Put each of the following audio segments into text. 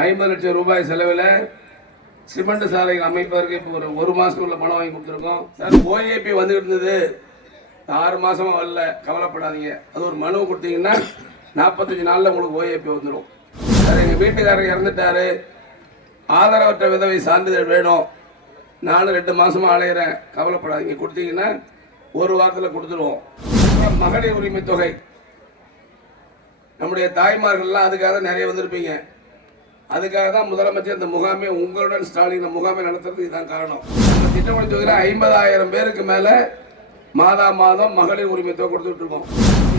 50 லட்சம் ரூபாய் செலவில் சிமெண்ட் சாலைகள் அமைப்பதற்கு இப்போ ஒரு மாசத்துக்குள்ள பணம் வாங்கி கொடுத்துருக்கோம். சார் ஓஏபி வந்துகிட்டு இருந்தது, 6 மாசமா வரல, கவலைப்படாதீங்க. அது ஒரு மனு கொடுத்தீங்கன்னா 45 நாள்ல உங்களுக்கு ஓஏபி வந்துடும். சார் எங்க வீட்டுக்காரர் இறந்துட்டாரு, ஆதரவற்ற விதவை சான்றிதழ் வேணும், நானும் 2 மாசமா அலையிறேன், கவலைப்படாதீங்க, கொடுத்தீங்கன்னா ஒரு வாரத்தில் கொடுத்துருவோம். மகளிர் உரிமை தொகை நம்முடைய தாய்மார்கள்லாம் அதுக்காக நிறைய வந்திருப்பீங்க. அதுக்காக தான் முதலமைச்சர் இந்த முகாமை உங்களுடன் ஸ்டாலின் முகாமை நடத்துறதுக்கு இதுதான் காரணம். இந்த திட்டப்பணி தொகையில் 50,000 பேருக்கு மேல மாதா மாதம் மகளிர் உரிமை தொகை கொடுத்துட்டு இருக்கோம்.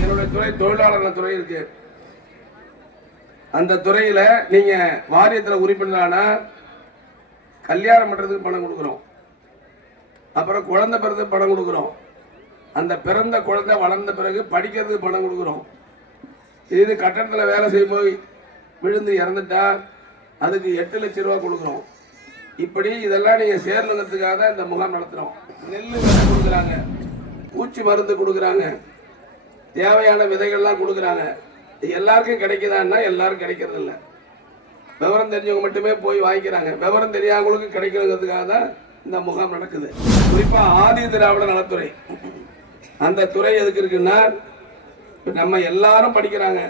என்னுடைய துறை தொழிலாளர் துறை இருக்கு. அந்த துறையில நீங்க வாரியத்தில் உறுப்பினரானா கல்யாணம் பண்றதுக்கு பணம் கொடுக்குறோம், அப்புறம் குழந்தை பிறகு பணம் கொடுக்குறோம், அந்த பிறந்த குழந்தை வளர்ந்த பிறகு படிக்கிறதுக்கு பணம் கொடுக்குறோம். இது கட்டடத்தில் வேலை செய்யும் போய் விழுந்து இறந்துட்டா அதுக்கு 8 லட்சம் ரூபா கொடுக்குறோம். இப்படி இதெல்லாம் நீங்க சேரணுங்கிறதுக்காக தான் இந்த முகாம் நடத்துறோம். நெல் விதை கொடுக்குறாங்க, பூச்சி மருந்து கொடுக்குறாங்க, தேவையான விதைகள்லாம் கொடுக்குறாங்க. எல்லாருக்கும் கிடைக்குதான்னா எல்லாரும் கிடைக்கிறது இல்லை. விவரம் தெரிஞ்சவங்க மட்டுமே போய் வாங்கிக்கிறாங்க. விவரம் தெரியாதவங்களுக்கு கிடைக்கணுங்கிறதுக்காக தான் இந்த முகாம் நடக்குது. குறிப்பா ஆதி திராவிட நலத்துறை, அந்த துறை எதுக்கு இருக்குன்னா, நம்ம எல்லாரும் படிக்கிறாங்க,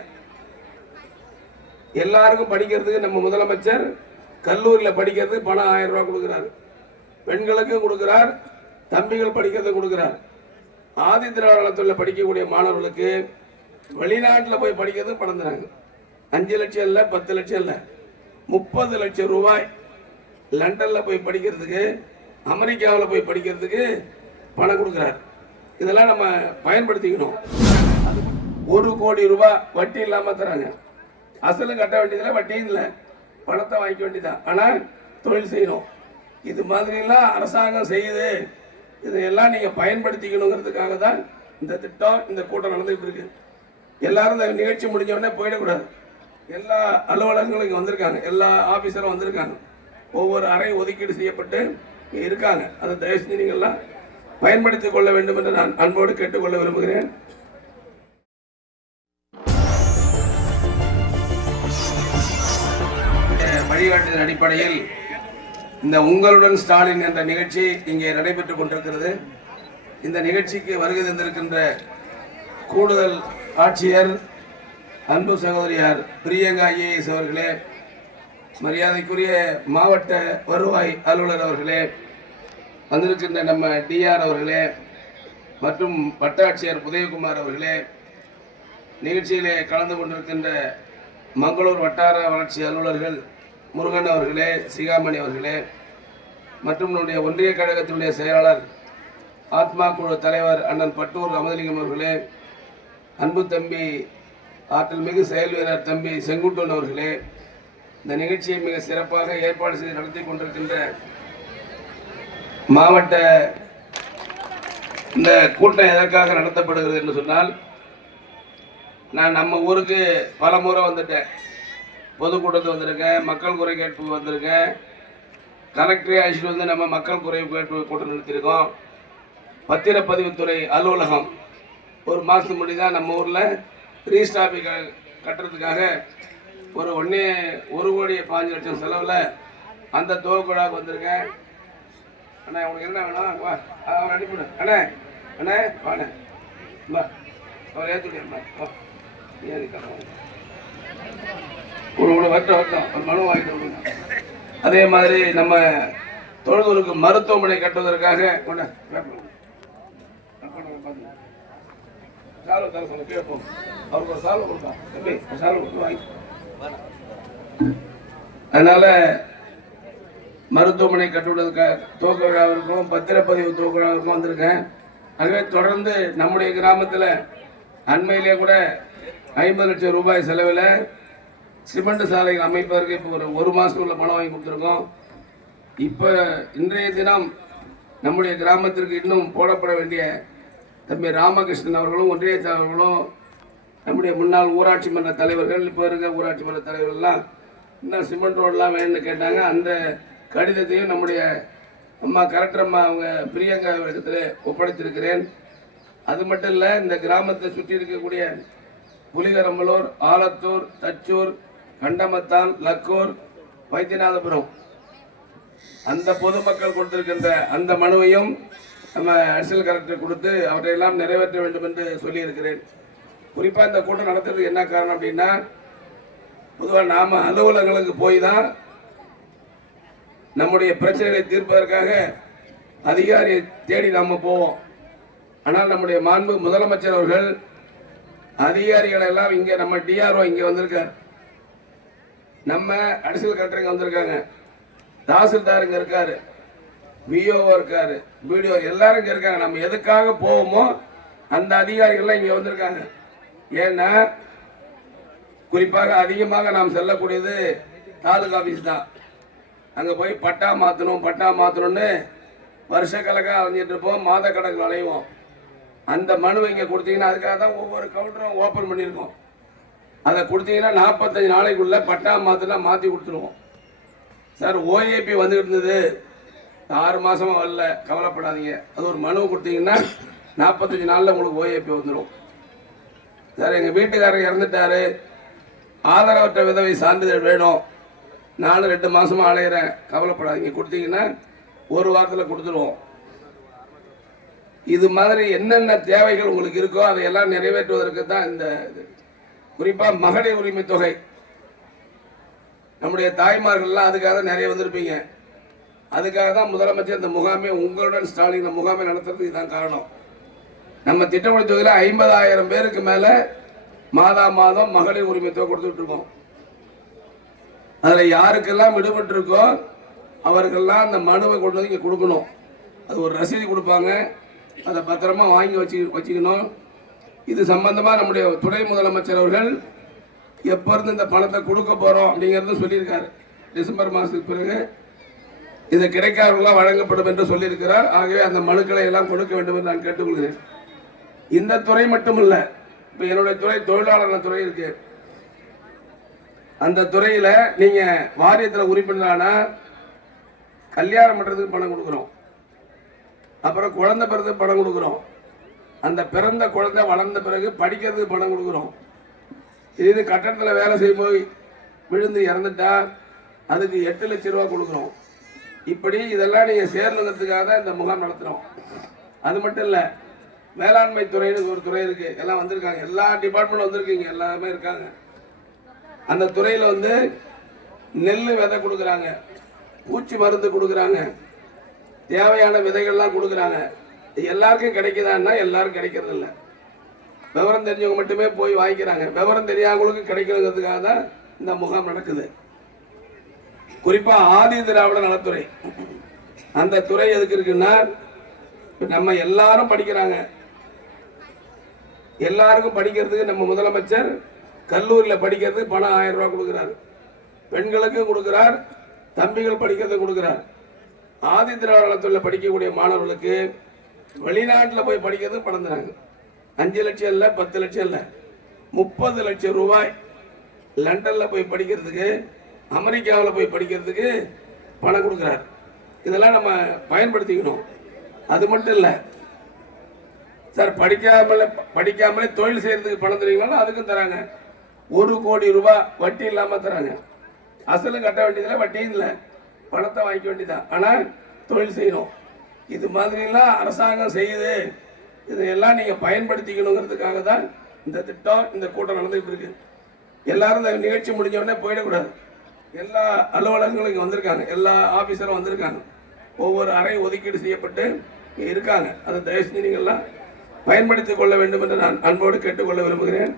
எல்லாருக்கும் படிக்கிறதுக்கு நம்ம முதலமைச்சர் கல்லூரியில் படிக்கிறதுக்கு பணம் 1000 ரூபாய் கொடுக்கிறார், பெண்களுக்கும் கொடுக்கிறார், தம்பிகள் படிக்கிறதுக்கு கொடுக்கிறார். ஆதி திராவிட நலத்துறையில் படிக்கக்கூடிய மாணவர்களுக்கு வெளிநாட்டில் போய் படிக்கிறதுக்கு பணம் தராங்க. 5 லட்சம் இல்லை, 10 லட்சம் இல்லை, 30 லட்சம் ரூபாய் லண்டன்ல போய் படிக்கிறதுக்கு, அமெரிக்காவில் போய் படிக்கிறதுக்கு பணம் கொடுக்கிறார். இதெல்லாம் நம்ம பயன்படுத்திக்கணும். 1 கோடி ரூபாய் வட்டி இல்லாம தராங்க. அசலும் கட்ட வேண்டியதில்லை, வட்டியும் இல்லை, பணத்தை வாங்கிக்க வேண்டியதான். ஆனால் தொழில் செய்யணும். இது மாதிரிலாம் அரசாங்கம் செய்யுது. இதையெல்லாம் நீங்க பயன்படுத்திக்கணுங்கிறதுக்காக தான் இந்த திட்டம், இந்த கூட்டம் நடந்துகிட்டு இருக்கு. எல்லாரும் இந்த நிகழ்ச்சி முடிஞ்ச உடனே போயிடக்கூடாது. எல்லா அலுவலகங்களும் இங்கே வந்திருக்காங்க, எல்லா ஆபீசரும் வந்திருக்காங்க, ஒவ்வொரு அறை ஒதுக்கீடு செய்யப்பட்டு இருக்காங்க. அதை தயவு செஞ்சு நீங்கள்லாம் பயன்படுத்திக் கொள்ள வேண்டும் என்று நான் அன்போடு கேட்டுக்கொள்ள விரும்புகிறேன். வழிகாட்டுதல் அடிப்படையில் இந்த உங்களுடன் ஸ்டாலின் என்ற நிகழ்ச்சி இங்கே நடைபெற்றுக் கொண்டிருக்கிறது. இந்த நிகழ்ச்சிக்கு வருகை தந்திருக்கின்ற கூடுதல் ஆட்சியர் அன்பு சகோதரியார் பிரியங்கா ஐஏஎஸ் அவர்களே, மரியாதைக்குரிய மாவட்ட வருவாய் அலுவலர் அவர்களே, வந்திருக்கின்ற நம்ம டிஆர் அவர்களே மற்றும் வட்டாட்சியர் உதயகுமார் அவர்களே, நிகழ்ச்சியிலே கலந்து கொண்டிருக்கின்ற மங்களூர் வட்டார வளர்ச்சி அலுவலர்கள் முருகன் அவர்களே, சிகாமணி அவர்களே, மற்றும் நம்முடைய ஒன்றிய கழகத்தினுடைய செயலாளர் ஆத்மா குழு தலைவர் அண்ணன் பட்டூர் அமதலிங்கம் அவர்களே, அன்பு தம்பி ஆற்றல் மிகு செயல் வீரர் தம்பி செங்குட்டூன் அவர்களே, இந்த நிகழ்ச்சியை மிக சிறப்பாக ஏற்பாடு செய்து நடத்தி கொண்டிருக்கின்ற மாவட்ட, இந்த கூட்டம் எதற்காக நடத்தப்படுகிறது என்று சொன்னால், நான் நம்ம ஊருக்கு பல முறை வந்துட்டேன், பொதுக்கூட்டத்துக்கு வந்திருக்கேன், மக்கள் குறை கேட்பு வந்திருக்கேன், கலெக்டரை அழைச்சிட்டு வந்து நம்ம மக்கள் குறை கேட்பு கூட்டம் நடத்தியிருக்கோம். பத்திரப்பதிவுத்துறை அலுவலகம் ஒரு மாதத்துக்கு முன்னாடி தான் நம்ம ஊரில் ரீஸ்டாபி கட்டுறதுக்காக ஒரு 1,05,00,000 செலவில் அந்த துவக்குழாவுக்கு வந்திருக்கேன். அண்ணா உனக்கு என்ன வேணும், வா அவன் அனுப்பிவிடு. அண்ணே அண்ணே வாண்ணே, வா அவர் ஏற்றுக்கா, வரட்டும் ஒரு மனு வாங்கிட்டு. அதே மாதிரி நம்ம தொழுதூருக்கு மருத்துவமனை கட்டுவதற்காக கொண்ட சால்வை தர சொல்ல கேட்போம், அவருக்கு ஒரு சால்வை கொடுப்போம், தம்பி சால்வை கொடுத்து வாங்கி. அதனால மருத்துவமனை கட்டுவதற்காக துவக்க விழாவிற்கும் பத்திரப்பதிவு துவக்க விழாவிற்கும் வந்திருக்கேன். ஆகவே தொடர்ந்து நம்முடைய கிராமத்தில் அண்மையிலே கூட 50 லட்சம் ரூபாய் செலவில் சிமெண்ட் சாலைகள் அமைப்பதற்கு இப்போ ஒரு மாசத்துக்குள்ள பணம் வாங்கி கொடுத்துருக்கோம். இப்போ இன்றைய தினம் நம்முடைய கிராமத்திற்கு இன்னும் போடப்பட வேண்டிய தம்பி ராமகிருஷ்ணன் அவர்களும் ஒன்றிய அவர்களும் நம்முடைய முன்னாள் ஊராட்சி மன்ற தலைவர்கள், இப்போ இருக்க ஊராட்சி மன்ற தலைவர்கள்லாம் இன்னும் சிமெண்ட் ரோடெலாம் வேணும்னு கேட்டாங்க. அந்த கடிதத்தையும் நம்முடைய அம்மா கலெக்டர் அம்மா அவங்க பிரியங்கா இடத்துல ஒப்படைத்திருக்கிறேன். அது மட்டும் இல்லை, இந்த கிராமத்தை சுற்றி இருக்கக்கூடிய புலிகரம்பலூர், ஆலத்தூர், தச்சூர், கண்டமத்தான், லக்கூர், வைத்தியநாதபுரம் அந்த பொதுமக்கள் கொடுத்திருக்கின்ற அந்த மனுவையும் நம்ம அடிஷனல் கலெக்டர் கொடுத்து அவற்றையெல்லாம் நிறைவேற்ற வேண்டும் என்று சொல்லியிருக்கிறேன். குறிப்பாக இந்த கூட்டம் நடத்துறதுக்கு என்ன காரணம் அப்படின்னா, பொதுவாக நாம அலுவலகங்களுக்கு போய் தான் நம்முடைய பிரச்சனைகளை தீர்ப்பதற்காக அதிகாரியை தேடி நாம போவோம். ஆனால் நம்முடைய மாண்பு முதலமைச்சர் அவர்கள் அதிகாரிகள் எல்லாம் இங்க நம்ம டிஆர்ஓ இங்க வந்திருக்கார், நம்ம அடிஷனல் கலெக்டர் இங்க வந்திருக்காங்க, தாசில்தார் இங்க இருக்காரு, விஓ இருக்காரு, பிடிஓ எல்லாரும் இங்க இருக்காங்க. நம்ம எதுக்காக போவோமோ அந்த அதிகாரிகள் இங்க வந்திருக்காங்க. ஏன்னா குறிப்பாக அதிகமாக நாம் செல்லக்கூடியது தாலுகா ஆபீஸ் தான். அங்க போய் பட்டா மாத்தணும்னு வருஷ கணக்காக அலைஞ்சிட்டு இருப்போம், மாத கணக்கில் அலைவோம். அந்த மனுவை இங்க கொடுத்தீங்கன்னா அதுக்காக தான் ஒவ்வொரு கவுண்டரும் ஓபன் பண்ணியிருக்கோம். அதை கொடுத்தீங்கன்னா 45 நாளைக்குள்ள பட்டா மாத்தி கொடுத்துருவோம். சார் ஓஏபி வந்துகிட்டு இருந்தது 6 மாசமா வரல, கவலைப்படாதீங்க. அது ஒரு மனு கொடுத்தீங்கன்னா 45 நாள்ல உங்களுக்கு ஓஏபி வந்துடும். சார் எங்க வீட்டுக்காரர் இறந்துட்டாரு, ஆதரவற்ற விதவை சான்றிதழ் வேணும், நானும் 2 மாசமா அலையிறேன், கவலைப்படாதீங்க, கொடுத்தீங்கன்னா ஒரு வாரத்தில் கொடுத்துருவோம். இது மாதிரி என்னென்ன தேவைகள் உங்களுக்கு இருக்கோ அதையெல்லாம் நிறைவேற்றுவதற்கு தான் இந்த குறிப்பா மகளிர் உரிமை தொகை. நம்முடைய தாய்மார்கள்லாம் அதுக்காக தான் நிறைய வந்திருப்பீங்க. அதுக்காக தான் முதலமைச்சர் இந்த முகாமை உங்களுடன் ஸ்டாலின் முகாமை நடத்துறதுக்கு இதுதான் காரணம். நம்ம திட்டமிட்ட தொகையில் 50,000 பேருக்கு மேல மாதம் மகளிர் உரிமை தொகை கொடுத்துட்டு இருக்கோம். அதுல யாருக்கெல்லாம் விடுபட்டு இருக்கோ அவர்கள்லாம் அந்த மனுவை கொண்டு வந்து இங்க கொடுக்கணும். அது ஒரு ரசீது கொடுப்பாங்க, அதை பத்திரமா வாங்கி வச்சுக்கணும். இது சம்பந்தமா நம்முடைய துணை முதலமைச்சர் அவர்கள் எப்ப இருந்து இந்த பணத்தை கொடுக்க போறோம் அப்படிங்கறது சொல்லியிருக்காரு. டிசம்பர் மாசத்துக்கு பிறகு இது கிடைக்காதவர்களாம் வழங்கப்படும் என்று சொல்லியிருக்கிறார். ஆகவே அந்த மனுக்களை எல்லாம் கொடுக்க வேண்டும் என்று நான் கேட்டுக்கொள்கிறேன். இந்த துறை மட்டுமல்ல, இப்ப என்னுடைய துறை தொழிலாளர் துறை இருக்கு. அந்த துறையில நீங்க வாரியத்தில் உறுப்பினரானா கல்யாணம் பண்றதுக்கு பணம் கொடுக்கிறோம், அப்புறம் குழந்தை பிறகு பணம் கொடுக்கிறோம், அந்த பிறந்த குழந்தை வளர்ந்த பிறகு படிக்கிறதுக்கு பணம் கொடுக்கிறோம். இது கட்டடத்தில் வேலை செய்யும் போய் விழுந்து இறந்துட்டா அதுக்கு 8 லட்சம் ரூபாய் கொடுக்கிறோம். இப்படி இதெல்லாம் நீங்க சேரணுங்கிறதுக்காக தான் இந்த முகாம் நடத்துறோம். அது மட்டும் இல்ல, மேலாண்மை துறைன்னு ஒரு துறை இருக்கு, எல்லாம் வந்திருக்காங்க, எல்லா டிபார்ட்மெண்ட் வந்திருக்கீங்க, எல்லாமே இருக்காங்க. அந்த துறையில நெல் விதை கொடுக்குறாங்க, பூச்சி மருந்து கொடுக்குறாங்க, தேவையான விதைகள்லாம் கொடுக்குறாங்க. எல்லாருக்கும் கிடைக்குதான்னா எல்லாரும் கிடைக்கிறது இல்லை. விவரம் தெரிஞ்சவங்க மட்டுமே போய் வாங்கிக்கிறாங்க. விவரம் தெரியாதவங்களுக்கு கிடைக்கணுங்கிறதுக்காக தான் இந்த முகாம் நடக்குது. குறிப்பா ஆதி திராவிட நலத்துறை, அந்த துறை எதுக்கு இருக்குன்னா, நம்ம எல்லாரும் படிக்கிறாங்க, எல்லாருக்கும் படிக்கிறதுக்கு நம்ம முதலமைச்சர் கல்லூரியில் படிக்கிறதுக்கு பணம் 1000 ரூபாய் கொடுக்கிறார், பெண்களுக்கும் கொடுக்கிறார், தம்பிகள் படிக்கிறதுக்கு கொடுக்கிறார். ஆதி திராவிட நலத்துறையில படிக்கக்கூடிய மாணவர்களுக்கு வெளிநாட்டில் போய் படிக்கிறதுக்கு பணம் தராங்க. 5 லட்சம் இல்ல, 10 லட்சம் இல்ல, 30 லட்சம் ரூபாய் லண்டன்ல போய் படிக்கிறதுக்கு, அமெரிக்காவில் போய் படிக்கிறதுக்கு பணம் கொடுக்கிறார். இதெல்லாம் நம்ம பயன்படுத்திக்கணும். அது மட்டும் இல்ல சார், படிக்காமலே தொழில் செய்யறதுக்கு பணம் தருவீங்களா, அதுக்கும் தராங்க. 1 கோடி ரூபாய் வட்டி இல்லாம தராங்க. அசலும் கட்ட வேண்டியதில்லை, வட்டியும் இல்லை, பணத்தை வாங்கிக்க வேண்டியதான். ஆனா தொழில் செய்யணும். இது மாதிரி எல்லாம் அரசாங்கம் செய்யுது. இதையெல்லாம் நீங்க பயன்படுத்திக்கணுங்கிறதுக்காக தான் இந்த திட்டம், இந்த கூட்டம் நடந்துட்டு இருக்கு. எல்லாரும் இந்த நிகழ்ச்சி முடிஞ்ச உடனே போயிடக்கூடாது. எல்லா அலுவலகங்களும் இங்க வந்திருக்காங்க, எல்லா ஆபீசரும் வந்திருக்காங்க, ஒவ்வொரு அறை ஒதுக்கீடு செய்யப்பட்டு இருக்காங்க. அதை தயவு செஞ்சு நீங்க எல்லாம் பயன்படுத்திக் கொள்ள வேண்டும் என்று நான் அன்போடு கேட்டுக்கொள்ள விரும்புகிறேன்.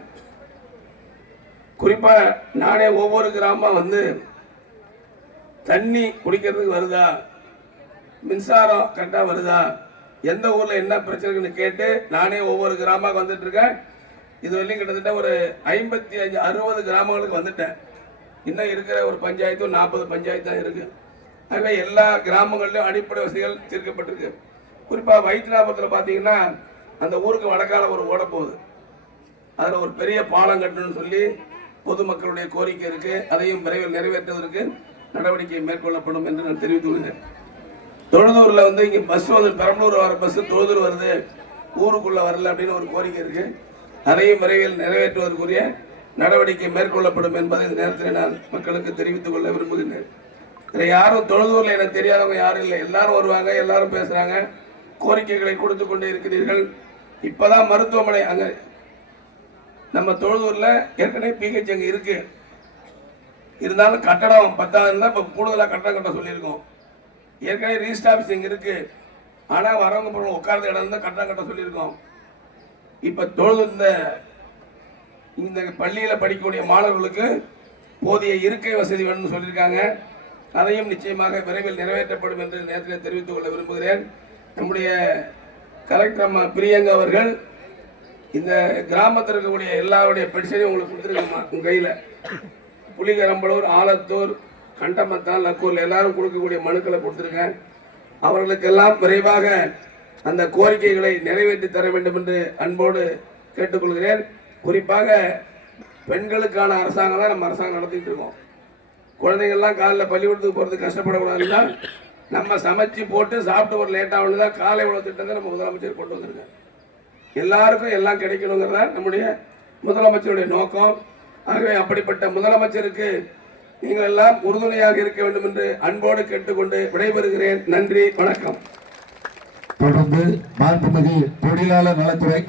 குறிப்பா நானே ஒவ்வொரு கிராமம் தண்ணி குடிக்கிறதுக்கு வருதா, மின்சாரம் கரெக்டா வருதா, எந்த ஊர்ல என்ன பிரச்சனைன்னு கேட்டு நானே ஒவ்வொரு கிராமம் வந்துட்டு இருக்கேன். இது வரையும் கிட்டத்தட்ட ஒரு 55-60 கிராமங்களுக்கு வந்துட்டேன். இன்னும் இருக்கிற ஒரு பஞ்சாயத்து 40 பஞ்சாயத்து தான் இருக்கு. ஆகவே எல்லா கிராமங்களிலும் அடிப்படை வசதிகள் தீர்க்கப்பட்டிருக்கு. குறிப்பா வைத்தியநாபத்தில் பாத்தீங்கன்னா அந்த ஊருக்கு வடக்கால ஒரு ஓட போகுது, அதுல ஒரு பெரிய பாலம் கட்டணும்னு சொல்லி பொதுமக்களுடைய கோரிக்கை இருக்கு. அதையும் விரைவில் நிறைவேற்றுவதற்கு நடவடிக்கை மேற்கொள்ளப்படும் என்று நான் தெரிவித்துள்ளேன். தொழுதூர்ல இங்க பஸ் பெரம்பலூர் வர பஸ் தொழுதூர் வருது, ஊருக்குள்ள வரல அப்படின்னு ஒரு கோரிக்கை இருக்கு. அதையும் விரைவில் நிறைவேற்றுவதற்குரிய நடவடிக்கை மேற்கொள்ளப்படும் என்பதை இந்த நேரத்தில் நான் மக்களுக்கு தெரிவித்துக் கொள்ள விரும்புகின்றேன். இதில் யாரும் தொழுதூரில் எனக்கு தெரியாதவங்க யாரும் இல்லை. எல்லாரும் வருவாங்க, எல்லாரும் பேசுறாங்க, கோரிக்கைகளை கொடுத்து கொண்டு இருக்கிறீர்கள். இப்பதான் மருத்துவமனை அங்க நம்ம தொழுதூர்ல ஏற்கனவே பிஹெச் அங்க இருக்கு. இருந்தாலும் கட்டடம் 10,000 தான் இப்ப கூடுதலா கட்டடம் கட்ட சொல்லியிருக்கோம். ஏற்கனவே ரிஜிஸ்டர் ஆபீஸ் இங்க இருக்கு. ஆனா வரவங்க போறவங்க உட்கார்ந்த இடம் தான் கட்டடம் கட்ட சொல்லியிருக்கோம். இப்ப தொழுதூர் இந்த பள்ளியில படிக்கக்கூடிய மாணவர்களுக்கு போதிய இருக்கை வசதி வேணும்னு சொல்லியிருக்காங்க. அதையும் நிச்சயமாக விரைவில் நிறைவேற்றப்படும் என்று நேரத்தில் தெரிவித்துக் கொள்ள விரும்புகிறேன். நம்முடைய கலெக்டர் அம்மா பிரியங்கா அவர்கள் இந்த கிராமத்தில் இருக்கக்கூடிய எல்லாருடைய பெட்டிஷனையும் உங்களுக்கு கொடுத்துருக்கோம்மா உங்க கையில. புலிகரம்பலூர், ஆலத்தூர், கண்டமத்தான், லக்கூர் எல்லாரும் கொடுக்கக்கூடிய மனுக்களை கொடுத்துருக்கேன். அவர்களுக்கெல்லாம் விரைவாக அந்த கோரிக்கைகளை நிறைவேற்றி தர வேண்டும் என்று அன்போடு கேட்டுக்கொள்கிறேன். குறிப்பாக பெண்களுக்கான அரசாங்கம் தான் நம்ம அரசாங்கம் நடத்திட்டு இருக்கோம். குழந்தைங்கள்லாம் காலையில் பள்ளிக்கூடத்துக்கு போகிறதுக்கு கஷ்டப்படக்கூடாதுன்னா நம்ம சமைச்சு போட்டு சாப்பிட்டு ஒரு லேட் ஆகணும்தான் காலை உணவு திட்டத்தை நம்ம முதலமைச்சர் கொண்டு வந்திருக்கேன். எல்லாருக்கும் எல்லாம் கிடைக்கணுங்கிறத நம்முடைய முதலமைச்சருடைய நோக்கம். ஆகவே அப்படிப்பட்ட முதலமைச்சருக்கு நீங்கள் எல்லாம் உறுதுணையாக இருக்க வேண்டும் என்று அன்போடு கேட்டுக்கொண்டு விடைபெறுகிறேன். நன்றி, வணக்கம். தொடர்ந்து மாண்புமிகு தொழிலாளர் நலத்துறை